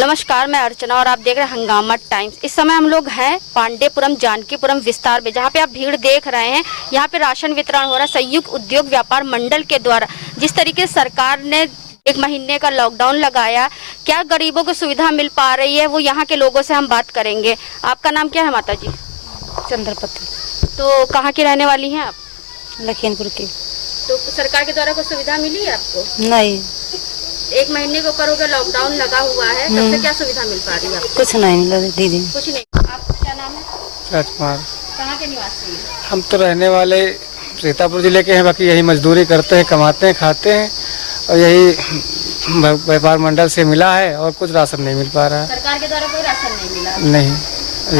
नमस्कार, मैं अर्चना और आप देख रहे हैं हंगामा टाइम्स। इस समय हम लोग हैं पांडेपुरम जानकीपुरम विस्तार में, जहां पे आप भीड़ देख रहे हैं। यहां पे राशन वितरण हो रहा है संयुक्त उद्योग व्यापार मंडल के द्वारा। जिस तरीके से सरकार ने 1 महीने का लॉकडाउन लगाया, क्या गरीबों को सुविधा मिल पा रही है, वो यहाँ के लोगों से हम बात करेंगे। आपका नाम क्या है माता जी? चंद्रपति। तो कहाँ की रहने वाली हैं आप? लखीमपुर की। तो सरकार के द्वारा कोई सुविधा मिली है आपको? नहीं, 1 महीने के ऊपर हो गया लॉकडाउन लगा हुआ है, तब से क्या सुविधा मिल पा रही है आपको? कुछ नहीं मिला दीदी। कुछ नहीं। आपका क्या नाम है? राजकुमार। कहाँ के निवासी हैं? हम तो रहने वाले सीतापुर जिले के हैं, बाकी यही मजदूरी करते हैं, कमाते हैं, खाते हैं और यही व्यापार मंडल से मिला है और कुछ राशन नहीं मिल पा रहा है। सरकार के द्वारा कोई राशन नहीं मिला? नहीं।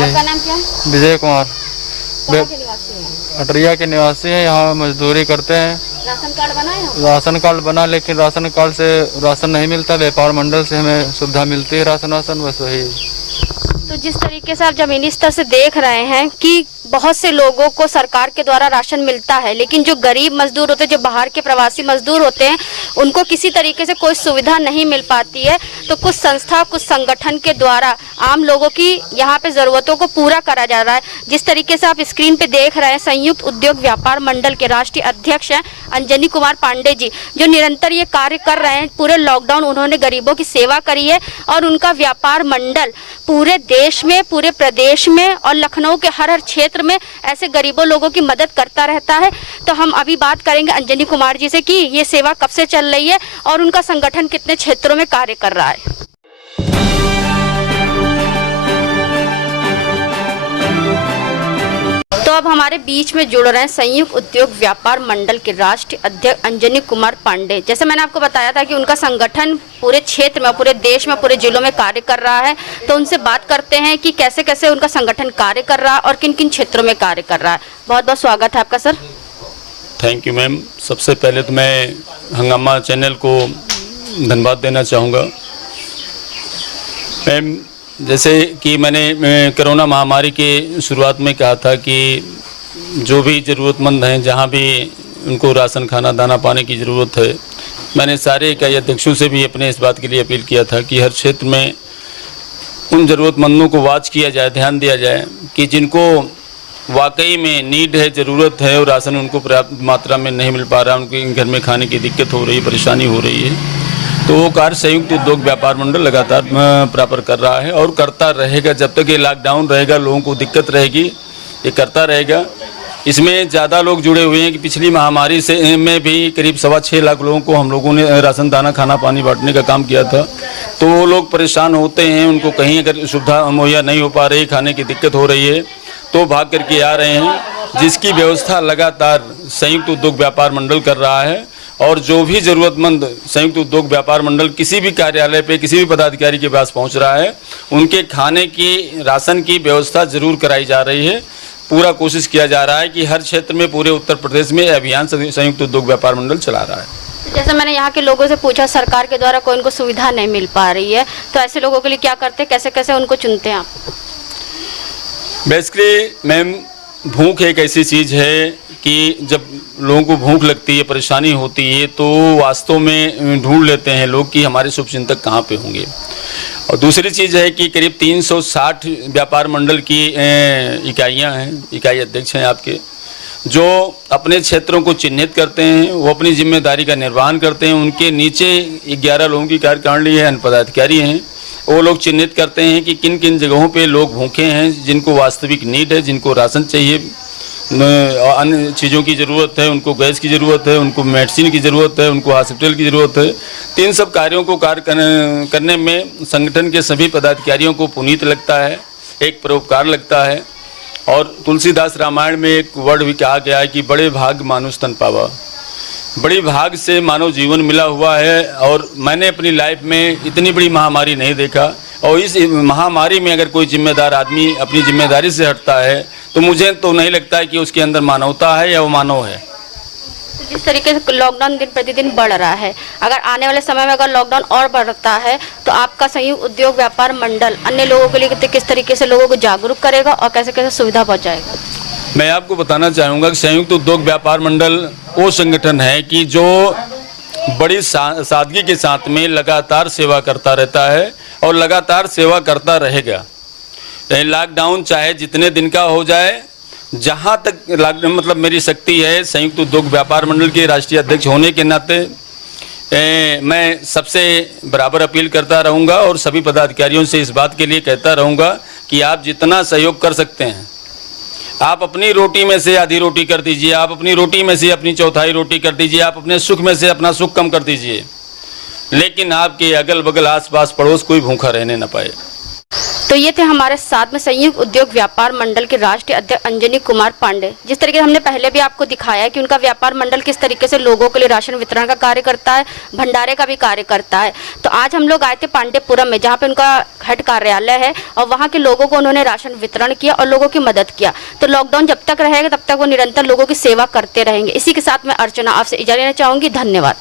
आपका नाम क्या है? विजय कुमार। कहाँ के निवासी हैं? अटरिया के निवासी हैं। यहाँ मजदूरी करते हैं। राशन कार्ड बनाए हो? राशन कार्ड बना, लेकिन राशन कार्ड से राशन नहीं मिलता। व्यापार मंडल से हमें सुविधा मिलती है राशन बस वही। तो जिस तरीके से आप जमीनी स्तर से देख रहे हैं कि बहुत से लोगों को सरकार के द्वारा राशन मिलता है, लेकिन जो गरीब मजदूर होते हैं, जो बाहर के प्रवासी मजदूर होते हैं, उनको किसी तरीके से कोई सुविधा नहीं मिल पाती है। तो कुछ संस्था, कुछ संगठन के द्वारा आम लोगों की यहाँ पे ज़रूरतों को पूरा करा जा रहा है। जिस तरीके से आप स्क्रीन पे देख रहे हैं, संयुक्त उद्योग व्यापार मंडल के राष्ट्रीय अध्यक्ष हैं अंजनी कुमार पांडे जी, जो निरंतर ये कार्य कर रहे हैं। पूरे लॉकडाउन उन्होंने गरीबों की सेवा करी है और उनका व्यापार मंडल पूरे देश में, पूरे प्रदेश में और लखनऊ के हर क्षेत्र में ऐसे गरीबों लोगों की मदद करता रहता है। तो हम अभी बात करेंगे अंजनी कुमार जी से कि ये सेवा कब से चल रही है और उनका संगठन कितने क्षेत्रों में कार्य कर रहा है। तो अब हमारे बीच में जुड़ रहे हैं संयुक्त उद्योग व्यापार मंडल के राष्ट्रीय अध्यक्ष अंजनी कुमार पांडे। जैसे मैंने आपको बताया था कि उनका संगठन पूरे क्षेत्र में, पूरे देश में, पूरे जिलों में कार्य कर रहा है। तो उनसे बात करते हैं कि कैसे कैसे उनका संगठन कार्य कर रहा है और किन किन क्षेत्रों में कार्य कर रहा है। बहुत बहुत स्वागत है आपका सर। Thank you ma'am. सबसे पहले तो मैं हंगामा चैनल को धन्यवाद देना चाहूँगा। मैम, जैसे कि मैंने कोरोना महामारी के शुरुआत में कहा था कि जो भी ज़रूरतमंद हैं, जहाँ भी उनको राशन, खाना, दाना पाने की ज़रूरत है, मैंने सारे इकाई अध्यक्षों से भी अपने इस बात के लिए अपील किया था कि हर क्षेत्र में उन ज़रूरतमंदों को वॉच किया जाए, ध्यान दिया जाए कि जिनको वाकई में नीड है, ज़रूरत है और राशन उनको पर्याप्त मात्रा में नहीं मिल पा रहा, उनके घर में खाने की दिक्कत हो रही है, परेशानी हो रही है। तो वो कार्य संयुक्त उद्योग व्यापार मंडल लगातार प्राप्त कर रहा है और करता रहेगा। जब तक ये लॉकडाउन रहेगा, लोगों को दिक्कत रहेगी, ये करता रहेगा। इसमें ज़्यादा लोग जुड़े हुए हैं कि पिछली महामारी से में भी करीब 6.25 लाख लोगों को हम लोगों ने राशन, दाना, खाना, पानी बांटने का काम किया था। तो वो लोग परेशान होते हैं, उनको कहीं अगर सुविधा मुहैया नहीं हो पा रही, खाने की दिक्कत हो रही है, तो भाग करके आ रहे हैं, जिसकी व्यवस्था लगातार संयुक्त उद्योग व्यापार मंडल कर रहा है। और जो भी ज़रूरतमंद संयुक्त उद्योग व्यापार मंडल किसी भी कार्यालय पे, किसी भी पदाधिकारी के पास पहुंच रहा है, उनके खाने की, राशन की व्यवस्था ज़रूर कराई जा रही है। पूरा कोशिश किया जा रहा है कि हर क्षेत्र में, पूरे उत्तर प्रदेश में अभियान संयुक्त उद्योग व्यापार मंडल चला रहा है। जैसे मैंने यहाँ के लोगों से पूछा, सरकार के द्वारा कोई उनको सुविधा नहीं मिल पा रही है, तो ऐसे लोगों के लिए क्या करते हैं, कैसे कैसे उनको चुनते हैं आप? बेसिकली मैम, भूख एक ऐसी चीज़ है कि जब लोगों को भूख लगती है, परेशानी होती है, तो वास्तव में ढूंढ लेते हैं लोग कि हमारे शुभचिंतक कहाँ पे होंगे। और दूसरी चीज़ है कि करीब 360 व्यापार मंडल की इकाइयाँ हैं, इकाई अध्यक्ष हैं आपके, जो अपने क्षेत्रों को चिन्हित करते हैं, वो अपनी जिम्मेदारी का निर्वहन करते हैं। उनके नीचे 11 लोगों की कार्यकारिणी है, अन्य पदाधिकारी हैं। वो लोग चिन्हित करते हैं कि किन किन जगहों पे लोग भूखे हैं, जिनको वास्तविक नीड है, जिनको राशन चाहिए, अन्य चीज़ों की ज़रूरत है, उनको गैस की ज़रूरत है, उनको मेडिसिन की ज़रूरत है, उनको हॉस्पिटल की ज़रूरत है। तो इन सब कार्यों को करने में संगठन के सभी पदाधिकारियों को पुनीत लगता है, एक परोपकार लगता है। और तुलसीदास रामायण में एक वर्ड भी कहा गया है कि बड़े भाग मानुष तन पावा। बड़ी भाग से मानव जीवन मिला हुआ है। और मैंने अपनी लाइफ में इतनी बड़ी महामारी नहीं देखा। और इस महामारी में अगर कोई जिम्मेदार आदमी अपनी जिम्मेदारी से हटता है, तो मुझे तो नहीं लगता है कि उसके अंदर मानवता है या वो मानव है। तो जिस तरीके से लॉकडाउन दिन प्रतिदिन बढ़ रहा है, अगर आने वाले समय में अगर लॉकडाउन और बढ़ता है, तो आपका संयुक्त उद्योग व्यापार मंडल अन्य लोगों के लिए किस तरीके से लोगों को जागरूक करेगा और कैसे कैसे सुविधा पहुँचाएगा? मैं आपको बताना चाहूँगा कि संयुक्त उद्योग व्यापार मंडल वो संगठन है कि जो बड़ी सादगी के साथ में लगातार सेवा करता रहता है और लगातार सेवा करता रहेगा। लॉकडाउन चाहे जितने दिन का हो जाए, जहाँ तक मतलब मेरी शक्ति है, संयुक्त उद्योग व्यापार मंडल के राष्ट्रीय अध्यक्ष होने के नाते मैं सबसे बराबर अपील करता रहूँगा और सभी पदाधिकारियों से इस बात के लिए कहता रहूँगा कि आप जितना सहयोग कर सकते हैं, आप अपनी रोटी में से आधी रोटी कर दीजिए, आप अपनी रोटी में से अपनी चौथाई रोटी कर दीजिए, आप अपने सुख में से अपना सुख कम कर दीजिए, लेकिन आपके अगल बगल आसपास पड़ोस कोई भूखा रहने न पाए। तो ये थे हमारे साथ में संयुक्त उद्योग व्यापार मंडल के राष्ट्रीय अध्यक्ष अंजनी कुमार पांडे। जिस तरीके से हमने पहले भी आपको दिखाया है कि उनका व्यापार मंडल किस तरीके से लोगों के लिए राशन वितरण का कार्य करता है, भंडारे का भी कार्य करता है। तो आज हम लोग आए थे पांडेपुरम में, जहाँ पे उनका हेड कार्यालय है, और वहाँ के लोगों को उन्होंने राशन वितरण किया और लोगों की मदद किया। तो लॉकडाउन जब तक रहेगा तब तक वो निरंतर लोगों की सेवा करते रहेंगे। इसी के साथ मैं अर्चना आपसे इजाजत लेना चाहूँगी। धन्यवाद।